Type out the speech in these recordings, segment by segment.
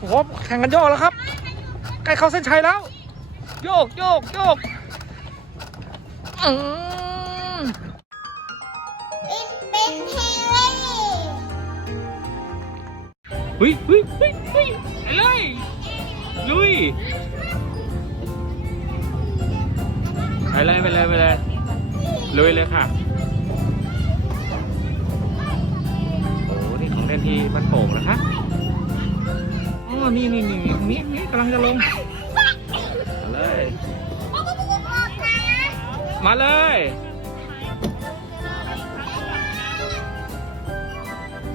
โอ้โหแข่งกันโยกแล้วครับ ใกล้เข้าเส้นชัยแล้ว โยกโยกโยกอืมเป็นเฮเล่เฮ้ยเฮ้ยเฮ้ยเฮ้ยไปเลยลุยไปเลยไปเลยไปเลยลุยเลยค่ะโอ้โหนี่ของเล่นที่บ้านโป่งนะคะ นี่นี่นี่นี่ตรงนี้นี่กำลังจะลง มาเลย มาเลย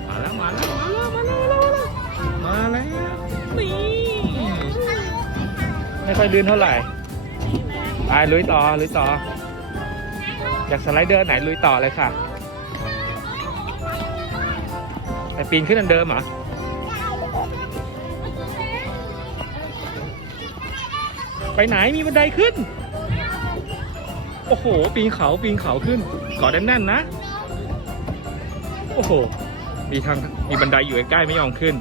มาแล้วมาแล้ว มาแล้ว มาแล้ว มาแล้ว มาแล้ว นี่ ไม่ค่อยลื่นเท่าไหร่ไปลุยต่อ ลุยต่อ อยากสไลเดอร์ไหนลุยต่อเลยค่ะ ไปปีนขึ้นอันเดิมเหรอ ไปไหนมีบันไดขึ้น โอ้โห ปีนเขาปีนเขาขึ้นกอดแน่นๆนะ โอ้โห มีทางมีบันไดอยู่ใกล้ๆไม่ยอมขึ้น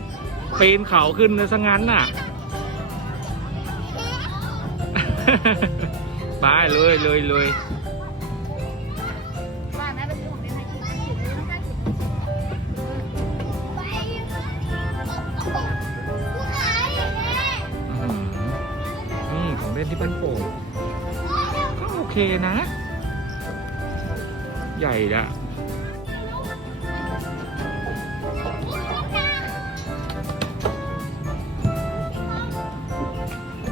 ปีนเขาขึ้นซะงั้นน่ะ ไปเลยเลยเลย ที่บ้านโป่งก็โอเคนะ ใหญ่ละ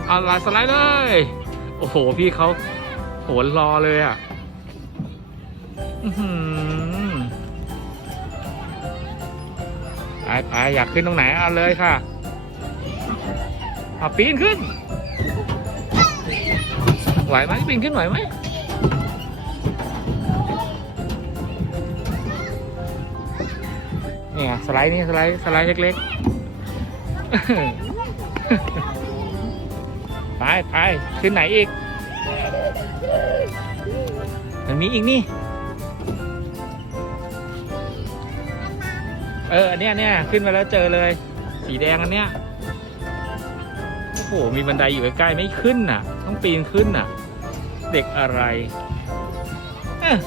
เอาลาสไลด์เลย โอ้โห พี่เขาโหนรอเลยอะอื้อหือไปไปอยากขึ้นตรงไหน เอาเลยค่ะเอาปีนขึ้น ไหวไหมปีนขึ้นไหวไหมนี่ไงสไลด์นี่สไลด์สไลด์เล็กๆ ไปไปขึ้นไหนอีก มันมีอีกนี่ เอออันเนี้ยเนี่ยขึ้นมาแล้วเจอเลย สีแดงอันเนี้ยโอ้โหมีบันไดอยู่ใกล้ๆไม่ขึ้นน่ะ ต้องปีนขึ้นน่ะ เด็กอะไรเอ้อ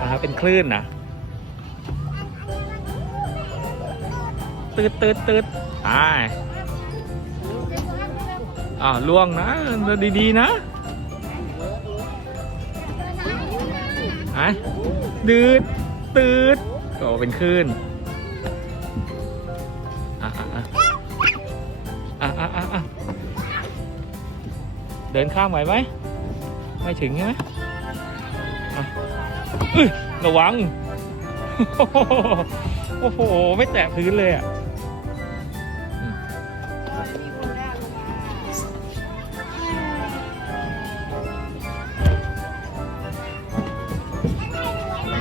อ่าเป็นคลื่นนะตืดตืดตืดไปอ่าวล่วงนะดีๆนะไอ้ดืดตืดก็เป็นคลื่นอะอะอะอะอะอะอะ เดินข้ามไหวไหมไม่ถึงใช่ไหมระวัง โอ้โห ไม่แตะพื้นเลยอะ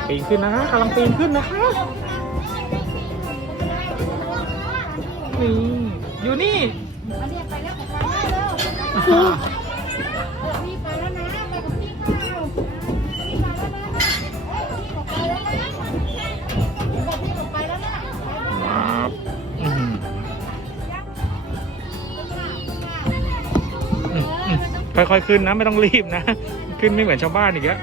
ปีนขึ้นนะคะกำลังปีนขึ้นนะคะนี่อยู่นี่ ค่อยๆขึ้นนะ ไม่ต้องรีบนะ ขึ้นไม่เหมือนชาวบ้านอีกแล้ว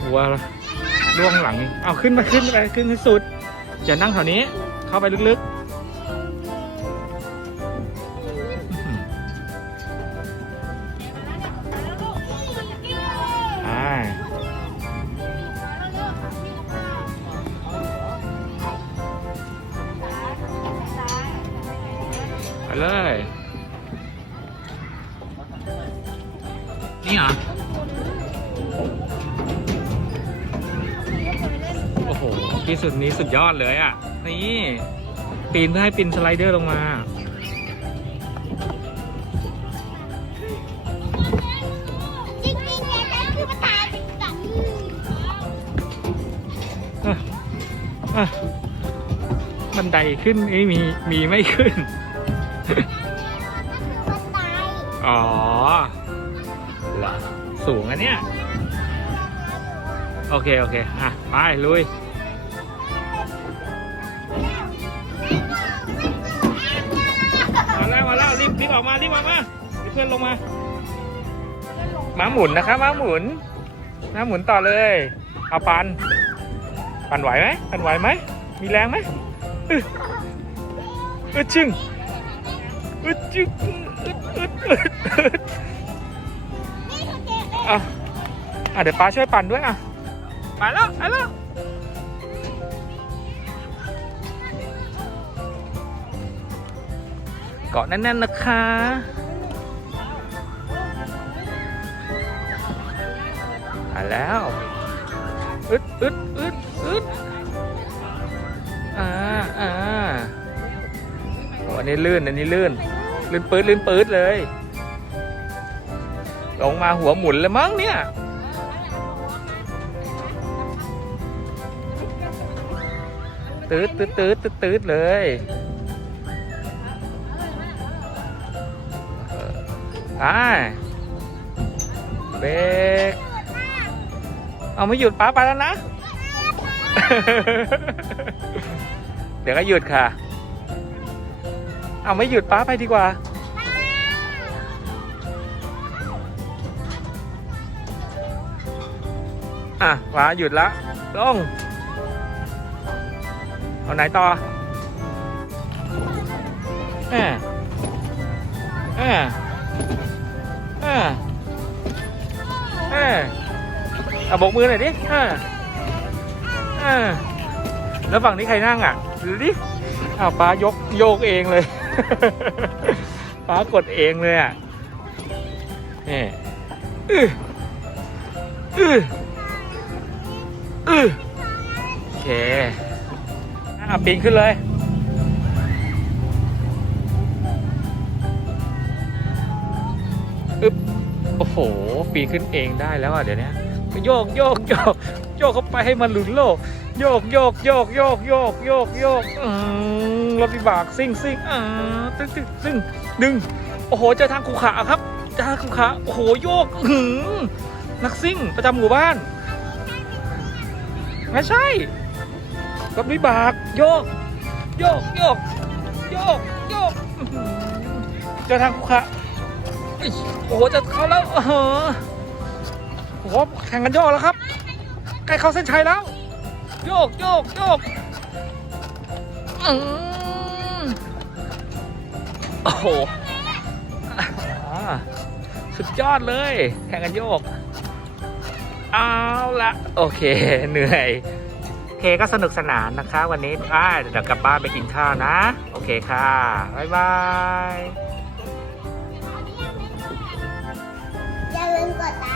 หัวล่วงหลัง เอาขึ้นมาขึ้นไปขึ้นสุด อย่านั่งแถวนี้ เข้าไปลึกๆไปเลย นี่เหรอ โอ้โห ที่สุดนี้สุดยอดเลยอะ นี่ปีนเพื่อให้ปีนสไลเดอร์ลงมา จริงๆเนี่ยฉันคือภาษาอังกฤษอะอะบันไดขึ้นไม่มีมีไม่ขึ้นภาษาอ๋อเหรอ สูงอันเนี้ยโอเค โอเค อะ ไป ลุย มาแล้ว มาแล้ว รีบรีบออกมา รีบออกมาเพื่อนลงมาม้าหมุนนะครับม้าหมุนม้าหมุนต่อเลย เอาปัน ปันไหวไหมปันไหวไหม มีแรงไหมอึอึชึงอึชึงอึดอึดอึด อึดอะอะเดี๋ยวป้าช่วยปั่นด้วยอะไปแล้วไปแล้วเกาะแน่นๆนะคะมาแล้ว อึดอึดอึดอึดอ่าอ่าโอ้อันนี้ลื่น อันนี้ลื่น ลื่นปื๊ดลื่นปื๊ดเลย ลงมาหัวหมุนเลยมั้งเนี่ยตืดตืดตืดตืดตืดเลยอ่าเบรกเอาไม่หยุดป้าไปแล้วนะ เดี๋ยวก็หยุดค่ะ เอาไม่หยุดป้าไปดีกว่า อะป้าหยุดละลงเอาไหนต่อแอ่แอ่เออเออเอาบกมือหน่อยดิเออเออแล้วฝั่งนี้ใครนั่งอะดูดิอ้าวป้ายกโยกเองเลย ป้ากดเองเลยอะนี่อืออือ อือโอเคอะปีนขึ้นเลย อึ๊บ โอ้โห ปีนขึ้นเองได้แล้วอะเดี๋ยวนี้โยกโยกโยกโยกเข้าไปให้มันหลุนโลก โยกโยกโยกโยกโยกโยกโยกอืมรถวิบากซิ่งซิ่งอ่าตึ้งตึ้งตึ้งดึง โอ้โหเจอทางคูขาครับเจอทางคูขาโอ้โหโยกอื้อหือนักซิ่งประจำหมู่บ้าน ไม่ใช่รถวิบากโยก โยกโยกโยกโยกเจอทางคูขาโอ้โหจะเข้าแล้วเออโอ้โหแข่งกันโยกแล้วครับใกล้เข้าเส้นชัยแล้ว โยกโยกโยกโอ้โหสุดยอดเลย แข่งกันโยก เอาละโอเคเหนื่อยเคก็สนุกสนานนะคะ วันนี้อ่าเดี๋ยวกลับบ้านไปกินข้าวนะ โอเคค่ะ บ๊ายบายอย่าลืมกดไล